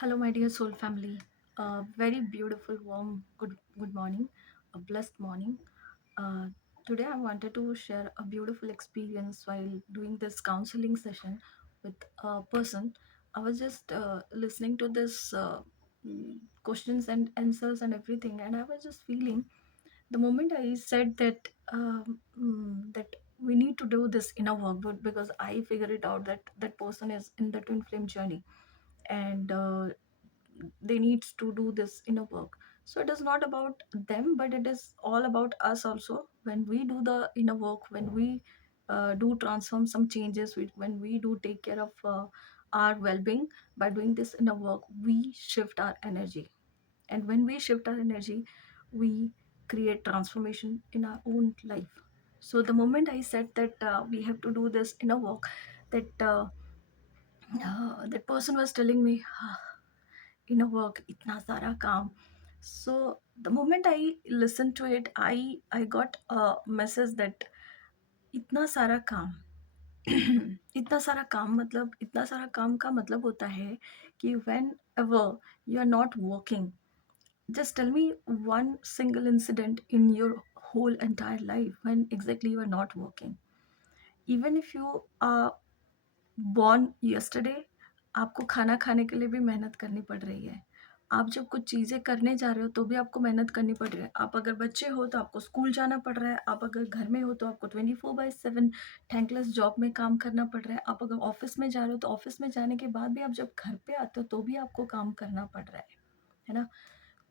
Hello, my dear soul family. A very beautiful, warm, good morning, a blessed morning. Uh, Today, I wanted to share a beautiful experience while doing this counseling session with a person. I was just listening to this questions and answers and everything, and I was just feeling the moment I said that that we need to do this inner work, but because I figure it out that that person is in the twin flame journey and they need to do this inner work. So it is not about them, but it is all about us also. When we do the inner work, when we do transform some changes, when we do take care of our well-being by doing this inner work, we shift our energy. And when we shift our energy, we create transformation in our own life. So the moment I said that we have to do this inner work, that that person was telling me, inner work, itna sara kaam. So the moment I listened to it, I got a message that इतना सारा काम इतना सारा काम मतलब इतना सारा काम का मतलब होता है कि whenever you are not working, just tell me one single incident in your whole entire life when exactly you are not working. Even if you are born yesterday, आपको खाना खाने के लिए भी मेहनत करनी पड़ रही है। आप जब कुछ चीज़ें करने जा रहे हो तो भी आपको मेहनत करनी पड़ रही है। आप अगर बच्चे हो तो आपको स्कूल जाना पड़ रहा है, आप अगर घर में हो तो आपको 24/7 थैंकलेस जॉब में काम करना पड़ रहा है, आप अगर ऑफ़िस में जा रहे हो तो ऑफ़िस में जाने के बाद भी आप जब घर पे आते हो तो भी आपको काम करना पड़ रहा है ना?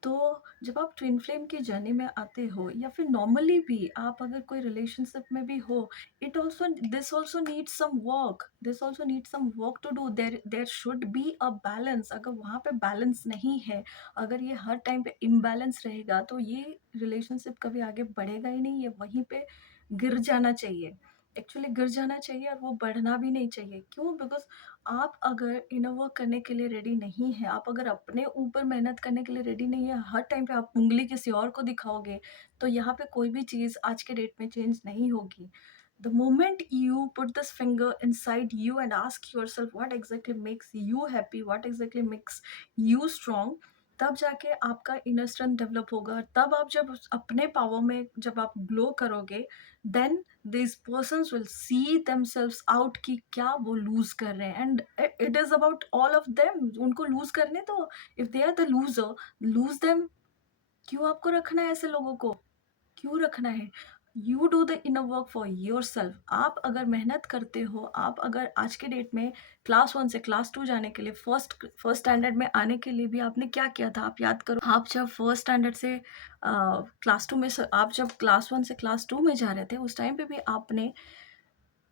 तो जब आप ट्विन फ्लेम की जर्नी में आते हो या फिर नॉर्मली भी आप अगर कोई रिलेशनशिप में भी हो, it also this also needs some work, this also needs some work to do. There there should be a balance. अगर वहाँ पे बैलेंस नहीं है, अगर ये हर टाइम पे इम्बैलेंस रहेगा तो ये रिलेशनशिप कभी आगे बढ़ेगा ही नहीं, ये वहीं पे गिर जाना चाहिए। एक्चुअली गिर जाना चाहिए और वो बढ़ना भी नहीं चाहिए। क्यों? बिकॉज़ आप अगर इनर वर्क करने के लिए रेडी नहीं है, आप अगर अपने ऊपर मेहनत करने के लिए रेडी नहीं है, हर टाइम पे आप उँगली किसी और को दिखाओगे, तो यहाँ पे कोई भी चीज़ आज के डेट में चेंज नहीं होगी। The moment you put this finger inside you and ask yourself what exactly makes you happy, what exactly makes you strong, तब जाके आपका इनर स्ट्रेंथ डेवलप होगा। तब आप जब अपने पावर में जब आप ग्लो करोगे, then these persons will see themselves out कि क्या वो लूज कर रहे हैं, and it is about all of them. उनको लूज करने तो, if they are the loser, lose them. क्यों आपको रखना है ऐसे लोगों को? क्यों रखना है? You do the inner work for your self. आप अगर मेहनत करते हो, आप अगर आज के डेट में क्लास वन से क्लास टू जाने के लिए, फर्स्ट फर्स्ट स्टैंडर्ड में आने के लिए भी आपने क्या किया था? आप याद करो, आप जब फर्स्ट स्टैंडर्ड से क्लास टू में आप जब क्लास वन से क्लास टू में जा रहे थे, उस टाइम पे भी आपने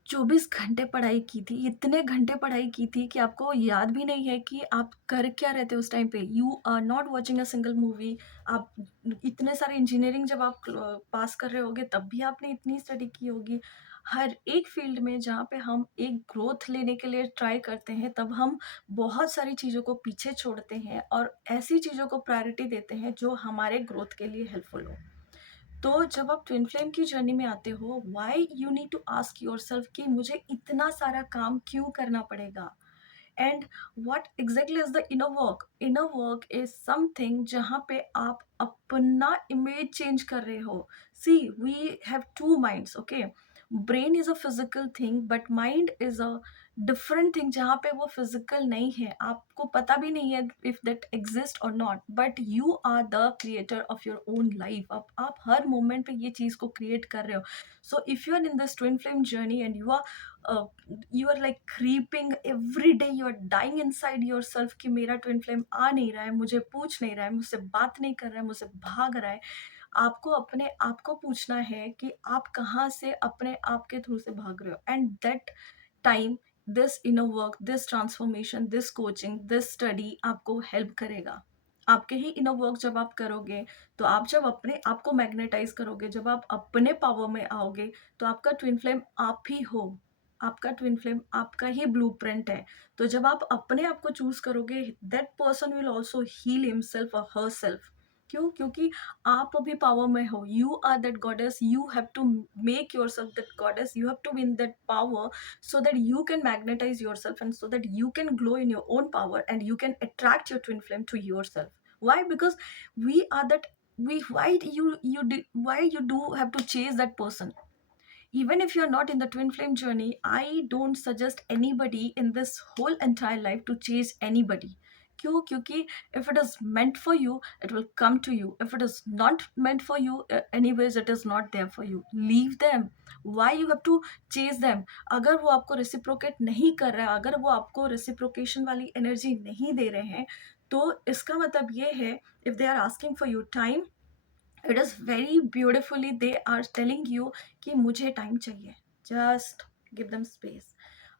24 घंटे पढ़ाई की थी, इतने घंटे पढ़ाई की थी कि आपको याद भी नहीं है कि आप कर क्या रहे थे उस टाइम पे। You are not watching a single movie. आप इतने सारे इंजीनियरिंग जब आप पास कर रहे होगे तब भी आपने इतनी स्टडी की होगी। हर एक फील्ड में जहाँ पे हम एक ग्रोथ लेने के लिए ट्राई करते हैं, तब हम बहुत सारी चीज़ों को पीछे छोड़ते हैं और ऐसी चीज़ों को प्रायोरिटी देते हैं जो हमारे ग्रोथ के लिए हेल्पफुल हो। तो जब आप ट्विन फ्लेम की जर्नी में आते हो, why you need to ask yourself कि मुझे इतना सारा काम क्यों करना पड़ेगा? And what exactly is the inner work? Inner work is something जहाँ पे आप अपना इमेज चेंज कर रहे हो। See, we have two minds, okay? Brain is a physical thing but mind is a different thing, जहाँ पे वो फिजिकल नहीं है, आपको पता भी नहीं है इफ दैट एग्जिस्ट और नॉट, but you are the creator of your own life. आप हर मोमेंट पे ये चीज को क्रिएट कर रहे हो। So if you are in this twin flame journey and you are like creeping every day, you are dying inside your self कि मेरा ट्विन फ्लेम आ नहीं रहा है, मुझे पूछ नहीं रहा है, मुझसे बात नहीं कर रहा है, मुझसे भाग रहा है। आपको अपने आप को पूछना है कि आप कहाँ से अपने आप के थ्रू से भाग रहे हो, and that time, this inner work, this transformation, this coaching, this study आपको हेल्प करेगा। आपके ही इनर वर्क जब आप करोगे, तो आप जब अपने आप को मैग्नेटाइज करोगे, जब आप अपने पावर में आओगे, तो आपका ट्विन फ्लेम आप ही हो। आपका ट्विन फ्लेम आपका ही ब्लूप्रिंट है। तो जब आप अपने आप को चूज करोगे, that person will also heal himself और हर सेल्फ। क्यों? क्योंकि आप अभी पावर में हो, you are that goddess, you have to make yourself that goddess, you have to be in that power so that you can magnetize yourself and so that you can glow in your own power and you can attract your twin flame to yourself. Why? Because we are that, we why why you do have to chase that person? Even if you're not in the twin flame journey, I don't suggest anybody in this whole entire life to chase anybody. क्यों? क्योंकि if it is meant for you, it will come to you. If it is not meant for you, anyways it is not there for you. Leave them. Why you have to chase them? अगर वो आपको reciprocate नहीं कर रहा है, अगर वो आपको reciprocation वाली energy नहीं दे रहे हैं, तो इसका मतलब ये है, if they are asking for your time, it is very beautifully they are telling you कि मुझे टाइम चाहिए, जस्ट गिव देम स्पेस।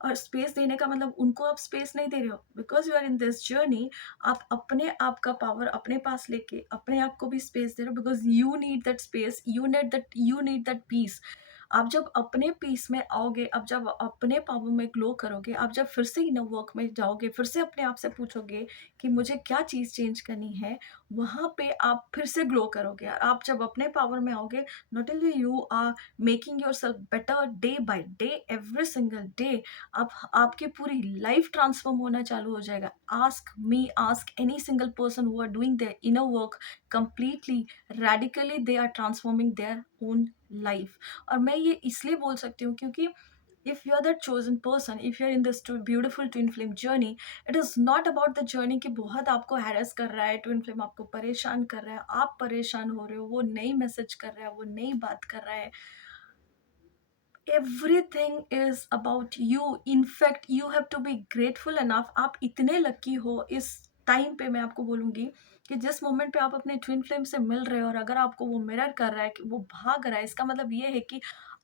और स्पेस देने का मतलब उनको आप स्पेस नहीं दे रहे हो, because you are in this journey. आप अपने आप का पावर अपने पास लेके अपने आप को भी स्पेस दे रहे हो, because you need that space, you need that peace. आप जब अपने पीस में आओगे, अब जब अपने पावर में ग्लो करोगे, आप जब फिर से इनर वर्क में जाओगे, फिर से अपने आप से पूछोगे कि मुझे क्या चीज़ चेंज करनी है, वहाँ पे आप फिर से ग्लो करोगे। और आप जब अपने पावर में आओगे, not only you are making yourself better day by day, every single day, आप आपकी पूरी लाइफ ट्रांसफॉर्म होना चालू हो जाएगा। Ask me, ask any single person who are doing their inner work completely, radically, they are transforming their own life. और मैं ये इसलिए बोल सकती हूँ क्योंकि if you are that chosen person, if you are in this beautiful twin flame journey, it is not about the journey कि बहुत आपको हैरेस कर रहा है, ट्विन फ्लेम आपको परेशान कर रहा है, आप परेशान हो रहे हो, वो नई मैसेज कर रहा है, वो नई बात कर रहा है। Everything is about you. In fact you have to be grateful enough. आप इतने लकी हो इस टाइम पे, मैं आपको बोलूंगी कि जिस मोमेंट पे आप अपने ट्विन फ्लेम से मिल रहे हो, और अगर आपको वो मिरर कर रहा है कि वो भाग रहा है, इसका मतलब ये है कि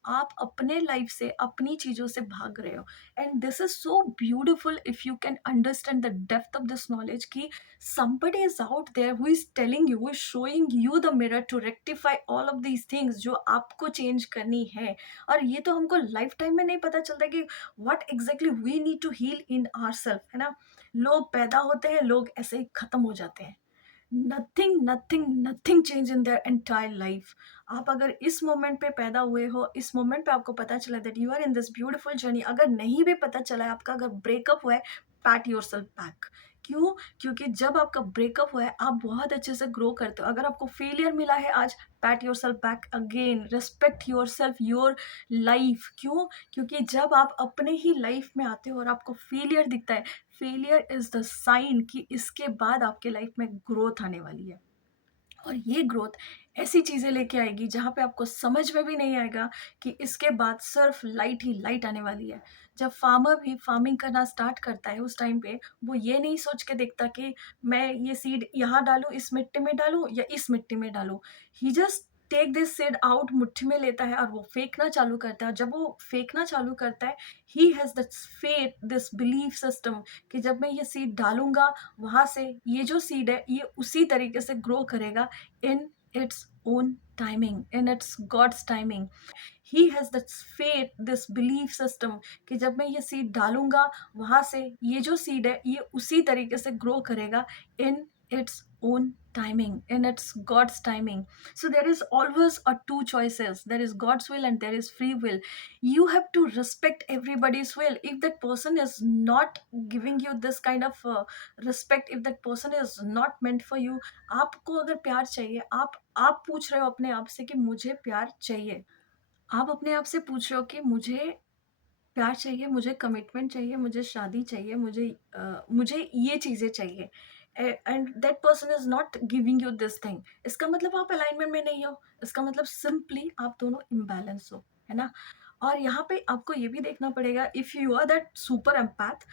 आप अपने लाइफ से, अपनी चीज़ों से भाग रहे हो। And this is so beautiful if you can understand the depth of this knowledge कि somebody is out there who is telling you, who is showing you the mirror to rectify all of these things जो आपको change करनी है। और ये तो हमको life time में नहीं पता चलता कि what exactly we need to heal in ourselves, है ना। लोग पैदा होते हैं, लोग ऐसे ही खत्म हो जाते हैं। Nothing change in their entire life. आप अगर इस मोमेंट पे पैदा हुए हो, इस मोमेंट पे आपको पता चला that you are in this beautiful journey, अगर नहीं भी पता चला है, आपका अगर ब्रेकअप हुआ है, पैट योरसेल्फ बैक। क्यों? क्योंकि जब आपका ब्रेकअप हुआ है, आप बहुत अच्छे से ग्रो करते हो। अगर आपको फेलियर मिला है आज, PAT yourself back again, respect yourself, your life. क्यों? क्योंकि जब आप अपने ही लाइफ में आते हो और आपको फेलियर दिखता है, फेलियर इज द साइन कि इसके बाद आपके लाइफ में ग्रोथ आने वाली है। और ये ग्रोथ ऐसी चीज़ें लेके आएगी जहाँ पे आपको समझ में भी नहीं आएगा कि इसके बाद सिर्फ लाइट ही लाइट आने वाली है। जब फार्मर भी फार्मिंग करना स्टार्ट करता है, उस टाइम पे वो ये नहीं सोच के देखता कि मैं ये सीड यहाँ डालूँ, इस मिट्टी में डालूँ या इस मिट्टी में डालूँ। He just take this seed out, मुट्ठी में लेता है और वो फेंकना चालू करता है। जब वो फेंकना चालू करता है, he has this faith, this belief system कि जब मैं ये सीड डालूँगा, वहाँ से ये जो सीड है, ये उसी तरीके से ग्रो करेगा in its own timing, in its God's timing. He has this faith, this belief system कि जब मैं ये सीड डालूंगा, वहां से ये जो सीड है, ये उसी तरीके से ग्रो करेगा in its own timing, in its God's timing. So there is always a two choices. There is God's will and there is free will. You have to respect everybody's will. If that person is not giving you this kind of respect, if that person is not meant for you, आपको अगर प्यार चाहिए, आप पूछ रहे हो अपने आप से कि मुझे प्यार चाहिए। आप अपने आप से पूछ रहे हो कि मुझे प्यार चाहिए, मुझे कमिटमेंट चाहिए, मुझे शादी चाहिए, मुझे ये चीज़ें चाहिए। And that person is not giving you this thing. इसका मतलब आप अलाइनमेंट में नहीं हो, इसका मतलब सिंपली आप दोनों इम्बैलेंस हो, है ना? और यहाँ पे आपको ये भी देखना पड़ेगा, if you are that super empath,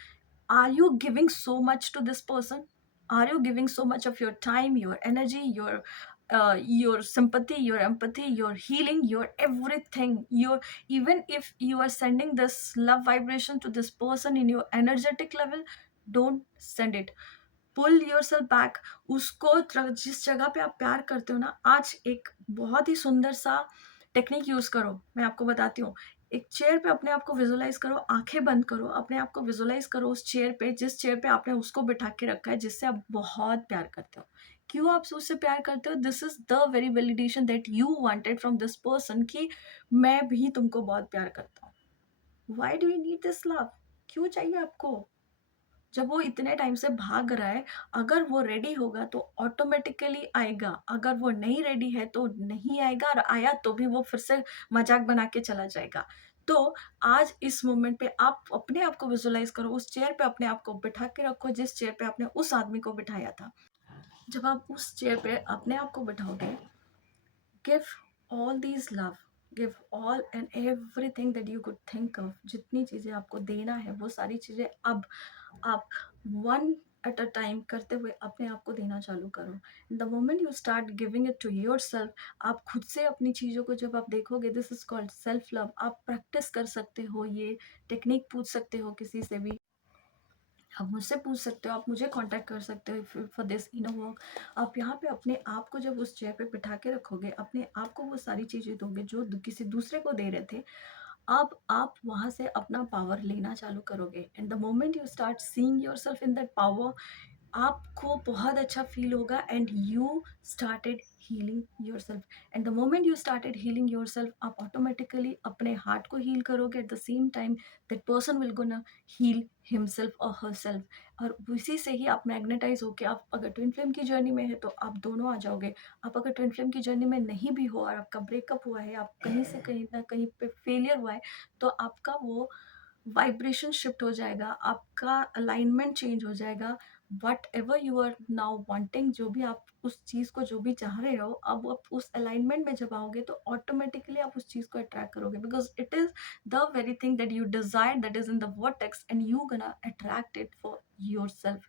are you giving so much to this person? Are you giving so much of your time, your energy, your sympathy, your empathy, your healing, your everything, your, even if you are sending this love vibration to this person in your energetic level, don't send it. Pull yourself back. उसको जिस जगह पे आप प्यार करते हो ना, आज एक बहुत ही सुंदर सा टेक्निक यूज करो, मैं आपको बताती हूँ। एक चेयर पे अपने आप को विजुलाइज करो, आंखें बंद करो, अपने आप को विजुलाइज करो उस चेयर पे, जिस चेयर पे आपने उसको बिठा के रखा है जिससे आप बहुत प्यार करते हो। क्यों आप उससे प्यार करते हो? This is the very validation that you wanted from this person कि मैं भी तुमको बहुत प्यार करता हूँ। Why do you need this love? क्यों चाहिए आपको? जब वो इतने टाइम से भाग रहा है, अगर वो रेडी होगा तो ऑटोमेटिकली आएगा, अगर वो नहीं रेडी है तो नहीं आएगा, और आया तो भी वो फिर से मजाक बना के चला जाएगा। तो आज इस मोमेंट पे आप अपने आप को विजुअलाइज करो, उस चेयर पे अपने आप को बिठा के रखो जिस चेयर पे आपने उस आदमी को बिठाया था। जब आप उस चेयर पे अपने आप को बिठाओगे, give all these love, give all and everything that you could think of. जितनी चीज़ें आपको देना है वो सारी चीज़ें अब आप वन एट अ टाइम करते हुए अपने आप को देना चालू करो। The moment you start giving it to your self, आप खुद से अपनी चीज़ों को जब आप देखोगे, this is called self love. आप प्रैक्टिस कर सकते हो, ये टेक्निक पूछ सकते हो किसी से भी, आप मुझसे पूछ सकते हो, आप मुझे कांटेक्ट कर सकते हो फॉर दिस इनर वर्क। आप यहाँ पे अपने आप को जब उस चेयर पे बिठा के रखोगे, अपने आप को वो सारी चीज़ें दोगे जो किसी दूसरे को दे रहे थे, अब आप वहाँ से अपना पावर लेना चालू करोगे। And the moment you start seeing yourself in that power, आपको बहुत अच्छा फील होगा and you started healing yourself. And the moment you started healing yourself, आप ऑटोमेटिकली अपने हार्ट को हील करोगे, at the same time that person will gonna heal himself और herself. और उसी से ही आप मैग्नेटाइज होके, आप अगर ट्विन फ्लेम की जर्नी में है तो आप दोनों आ जाओगे। आप अगर ट्विन फ्लेम की जर्नी में नहीं भी हो और आपका ब्रेकअप हुआ है, आप कहीं से कहीं ना कहीं पे फेलियर हुआ है, तो आपका वो वाइब्रेशन शिफ्ट हो जाएगा, आपका अलाइनमेंट चेंज हो जाएगा। Whatever you are now wanting, जो भी आप उस चीज़ को जो भी चाह रहे हो, अब आप उस अलाइनमेंट में जब आओगे तो ऑटोमेटिकली आप उस चीज़ को अट्रैक्ट करोगे, because it is the very thing that you desire, that is in the vertex, and you गना attract it for your self.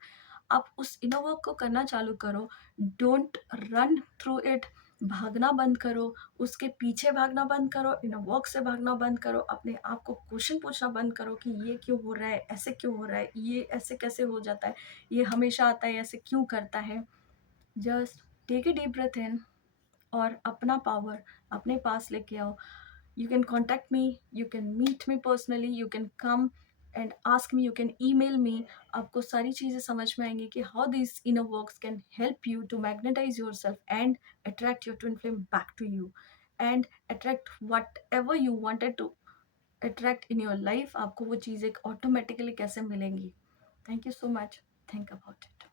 आप उस इनर वर्क को करना चालू करो। Don't run through it. भागना बंद करो, उसके पीछे भागना बंद करो, इनर वर्क से भागना बंद करो। अपने आप को क्वेश्चन पूछना बंद करो कि ये क्यों हो रहा है, ऐसे क्यों हो रहा है, ये ऐसे कैसे हो जाता है, ये हमेशा आता है, ऐसे क्यों करता है। Just take a deep breath in और अपना पावर अपने पास लेके आओ। You can contact me, you can meet me personally, you can come and ask me, you can email me। आपको सारी चीज़ें समझ में आएंगी कि how these inner works can help you to magnetize yourself and attract your twin flame back to you and attract whatever you wanted to attract in your life। आपको वो चीज़ें automatically कैसे मिलेंगी। Thank you so much, think about it।